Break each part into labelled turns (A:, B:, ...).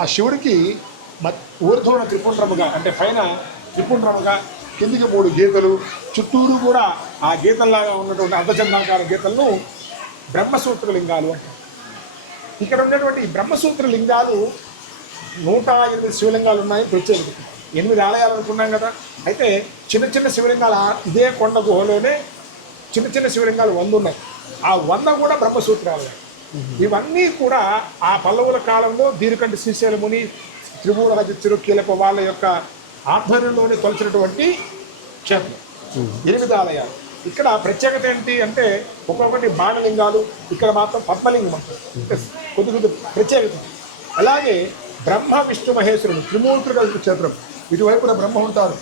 A: ఆ శివుడికి ఊర్ధ్వన త్రిపుండ్రముగా అంటే పైన త్రిపుండ్రముగా కిందికి మూడు గీతలు చుట్టూరు కూడా ఆ గీతల్లాగా ఉన్నటువంటి అర్ధచంద్రాకార గీతలను బ్రహ్మసూత్ర లింగాలు అంటారు. ఇక్కడ ఉన్నటువంటి బ్రహ్మసూత్ర లింగాలు నూట ఎనిమిది శివలింగాలు ఉన్నాయి ప్రత్యేకత. ఎనిమిది ఆలయాలు అనుకున్నాం కదా అయితే చిన్న చిన్న శివలింగాలు ఇదే కొండ గుహలోనే చిన్న చిన్న శివలింగాలు వంద ఉన్నాయి. ఆ వంద కూడా బ్రహ్మసూత్రాలు. ఇవన్నీ కూడా ఆ పల్లవుల కాలంలో దీనికంటే శ్రీశైల ముని త్రిభువన చిరుకీలక వాళ్ళ యొక్క ఆధ్వర్యంలోనే కొలిచినటువంటి క్షేత్రం. ఎనిమిది ఆలయాలు. ఇక్కడ ప్రత్యేకత ఏంటి అంటే ఒక్కొక్కటి బాణలింగాలు ఇక్కడ మాత్రం పద్మలింగం అంటారు. అంటే కొద్ది కొద్ది ప్రత్యేకత. అలాగే బ్రహ్మ విష్ణు మహేశ్వరుడు త్రిమూర్తులు కలిసిన క్షేత్రం. ఇటువైపున బ్రహ్మ ఉంటారు.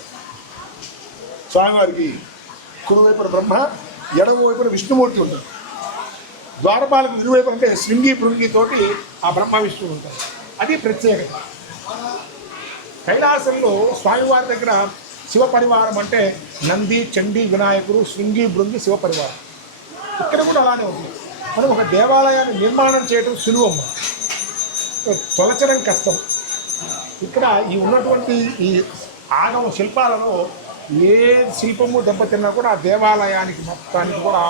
A: స్వామివారికి కుడివైపున బ్రహ్మ ఎడమ వైపున విష్ణుమూర్తి ఉంటారు. ద్వారపాలకు ఇరువైపు అంటే శృంగి భృంగి తోటి ఆ బ్రహ్మ విష్ణువు ఉంటారు అది ప్రత్యేకత. కైలాసంలో స్వామివారి దగ్గర శివ పరివారం అంటే నంది చండీ వినాయకుడు శృంగి బృంగి శివ పరివారం ఇక్కడ కూడా అలానే ఉంది. మనం ఒక దేవాలయాన్ని నిర్మాణం చేయడం సులువమ్మ. తొలచడం కష్టం. ఇక్కడ ఈ ఉన్నటువంటి ఈ ఆగమ శిల్పాలలో ఏ శిల్పము దెబ్బతిన్నా కూడా ఆ దేవాలయానికి మొత్తానికి కూడా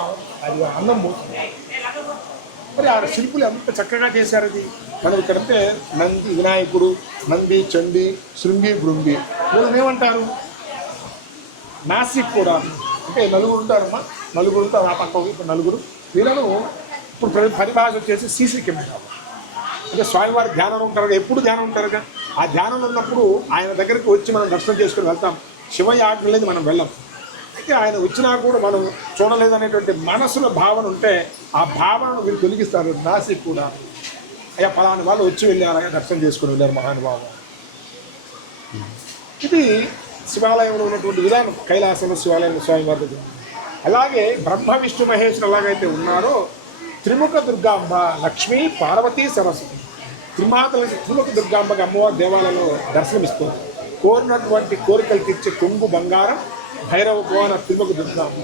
A: అది అందం పోతుంది. మరి ఆ శిల్పులు ఎంత చక్కగా చేశారు అది మనం ఇక్కడంటే నంది వినాయకుడు నంది చండి శృంగి బృంగి. వీళ్ళని ఏమంటారు? నాసిక్ కూడా. అంటే నలుగురు ఉంటారమ్మా. నలుగురు ఉంటారు ఆ పక్క ఇప్పుడు నలుగురు. వీళ్ళను ఇప్పుడు పరిభాష వచ్చేసి సీసీ కెమెరా. అంటే స్వామివారి ధ్యానం ఉంటారు కదా, ఎప్పుడు ధ్యానం ఉంటారు కదా ఆ ధ్యానంలో ఉన్నప్పుడు ఆయన దగ్గరికి వచ్చి మనం దర్శనం చేసుకుని వెళ్తాం. శివయ్య ఆజ్ఞ లేదు మనం వెళ్ళం. అయితే ఆయన వచ్చినా కూడా మనం చూడలేదు అనేటువంటి మనసులో భావన ఉంటే ఆ భావనను వీళ్ళు తొలగిస్తారు. నాసిక్ కూడా అయ్యా ఫలాని వాళ్ళు వచ్చి వెళ్ళారు దర్శనం చేసుకుని వెళ్ళారు మహానుభావం ఇది శివాలయంలో ఉన్నటువంటి విధానం కైలాసంలో శివాలయంలో స్వామివారి దగ్గర. అలాగే బ్రహ్మ విష్ణు మహేశ్వరు ఎలాగైతే ఉన్నారో త్రిముఖ దుర్గాంబ లక్ష్మి పార్వతీ సరస్వతి. త్రిమాతల త్రిముఖ దుర్గాంబకి అమ్మవారి దేవాలయంలో దర్శనమిస్తుంది కోరినటువంటి కోరికలు తీర్చే కొంగు బంగారం భైరవ భువన తిరుమకు దుర్గాంబ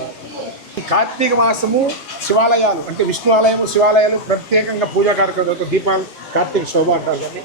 A: ఈ కార్తీక మాసము శివాలయాలు అంటే విష్ణు ఆలయము శివాలయాలు ప్రత్యేకంగా పూజా కార్యక్రమం దీపాలు కార్తీక శోభ అంటారు కానీ